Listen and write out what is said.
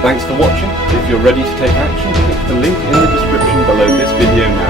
Thanks for watching. If you're ready to take action, click the link in the description below this video now.